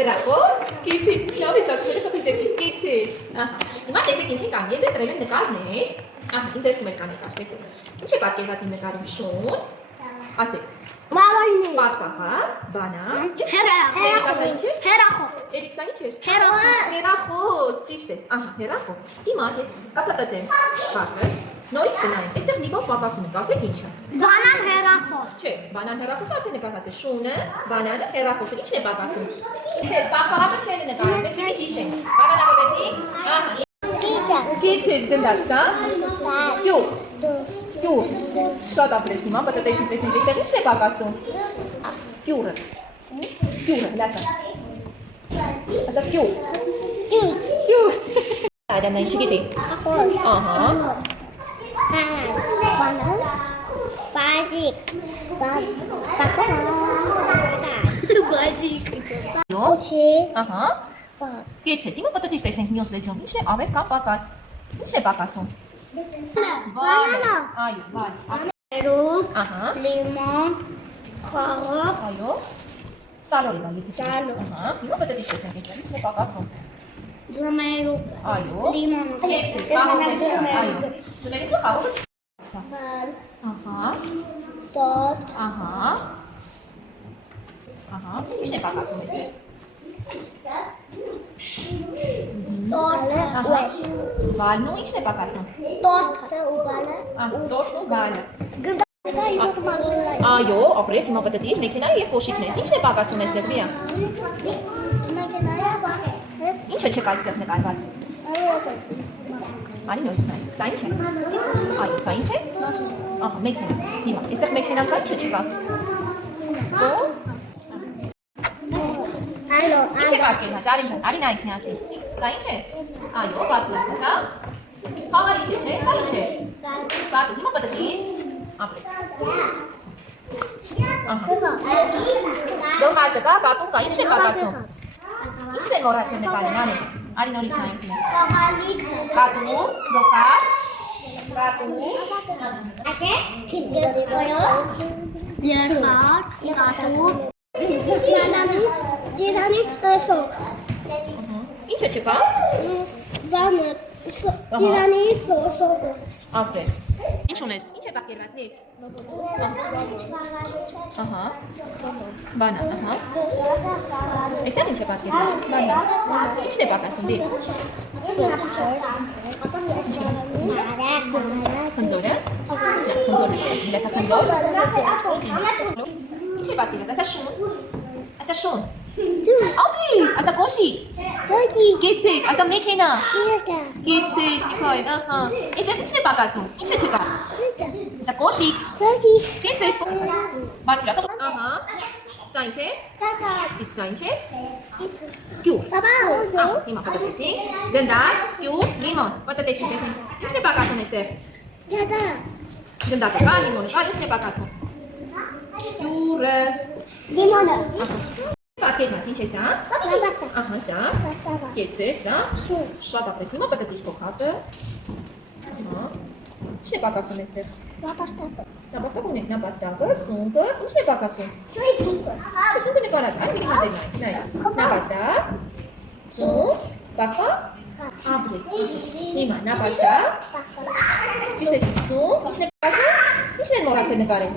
Հերախոս, գիցից, ինչով ես ասում եմ, խփիցեք, գիցից։ Հիմա տեսեք ինչ ենք անում, ես ես տվել եմ նկարներ, ինձ երկում էր կա նկար, տեսեք։ Ինչ է պատկերված իմ նկարում շուն, ասեք, պաղպաղակ, բանան, հերախոս, երիքսա ինչ էր, հերախոս, ճիշտ ես, հերախոս, հիմա ես կապատատեմ խարդս, նորից գնայեմ, այստեղ մի բան պակասում ենք, ասեք ինչը։ Բանան հերախոս։ Չէ, բանան հերախոսը արդեն նկարված է, շունը, բանանը, հերախոսը, ինչն է պակասում։ Իսկ պաղպաղակը չէ նկարել, մենք պիտի հիշենք, բանանավորեցի, գիցից դնդակ, սա, սկյուր, սկյուր, շատ ապրես հիմա, պտտեցին տեսնենք, այստեղ ինչն է պակասում, սկյուրը, հլասա, ասա սկյուր, սկյուր, այդամն ինչի գիտի, Բազիկ, գեցես, հիմա պտտիր տեսենք մյուս էջում, ինչն է ավել կամ պակաս, ինչն է պակասում, բանանը, այո, վայ, լիմոն, խաղող, այո, սալորի դա ետի հիմա պտտիր տեսենք էջում, ինչն է պակասում, ձմերուկ, այո, լիմոն, գեցես, խաղողը չէ, այո, ձմերուկը խաղողը չէ, տոտ, ինչն է պակասում ես է, տորտը, վալն ու ինչն է պակասում, տորտը ու բալը, տորտն ու գալը, գնդակա իվոտ մաշնլայ, այո, ապրես հիմա պտտիր, մեքենայի և կոշիկն է, ինչն է պակասում ես դեղ վիա, ինչը չկա այստեղ նկարված, Արի նորից նայ, սա ինչ է, այո, սա ինչ է, մեքենա, հիմա, այստեղ մեքենան կա, չէ չկա, ինչ է պարկերված, արի նայք նյասի, սա ինչ է, այո, բացրած է, սա, խաղարիք է, չէ, սա ինչ է, կատու, հիմա պտտիր, ապրես, գլխարկը կա, կատուն կա, ինչն է պակասում, ինչն է մոռացել նկարին, արի նորից նայք նյա, կատու, գլխար, կատու, Երխար, կատու, Ջիրանի տեսող, ինչը չկա, բանը, ջիրանի տեսող, ապրես, ինչ ունես, ինչ է պարկերված, վիկ, բանա, այստեղ ինչ է պարկերված, բանա, ինչն է պակասում, վիկ, խնձորը, խնձորը, լեսա խնձոր, ինչ է պարկերված, ասա շուն, ապրիս, ասա կոշի, գեցես, ասա մեքենա, գեցես, իքայ, այստեղ ինչն է պակասում, ինչը չկա, ասա կոշիկ, գեցես, բացիր, ասա, սա ինչ է, իսկ սա ինչ է, սկյուր, հիմա պտտեցի, դնդակ, սկյուր, լիմոն, պտտեցի տեսնենք, ինչն է պակասում այստեղ, դնդակը կա, լիմոնը կա, ինչն է պակասում, սկյուրը, լիմոնը, Պարկերված, ինչ է սա, սա, կեցես, սա, շատ ապրես, հիմա պտտիր քո քարտը, ինչ է պակասում այստեղ, նապաստակ ունենք, նապաստակը, սունկը, ինչն է պակասում, սունկը նկարած, այլ մի հատեր նայ, նապաստակ, սունկ, պակա, ապրես, հիմա նապաստակ, ճիշտ է սունկ, ինչն է պակասում, ինչն է մոռացել նկարել,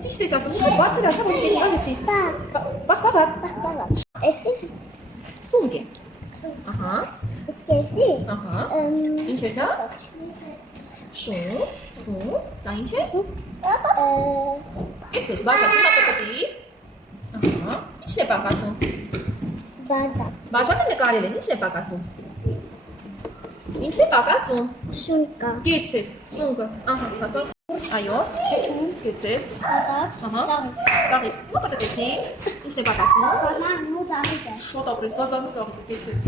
Ճիշտ ես ասում, մի հատ բարձր ասա, որ դերի անեսի, պաղպաղակ, էսի, սունկ է, իսկ էսի, ինչ էր դա, շուն, սունկ, սա ինչ է, էքսես, բաժակ, հիմա պտտիր, ինչն է պակասում, բաժակը նկարել են, ինչն է պակասում, ինչն է պակասում, շունկա, գեցես, սունկը, հասա, այո, գեցես, ծաղիկ, հիմա պտտեցինք, ինչն է պակասում, բանան ու ծաղիկը, շոտ ապրես, բազարմու ծաղիկը, գեցես,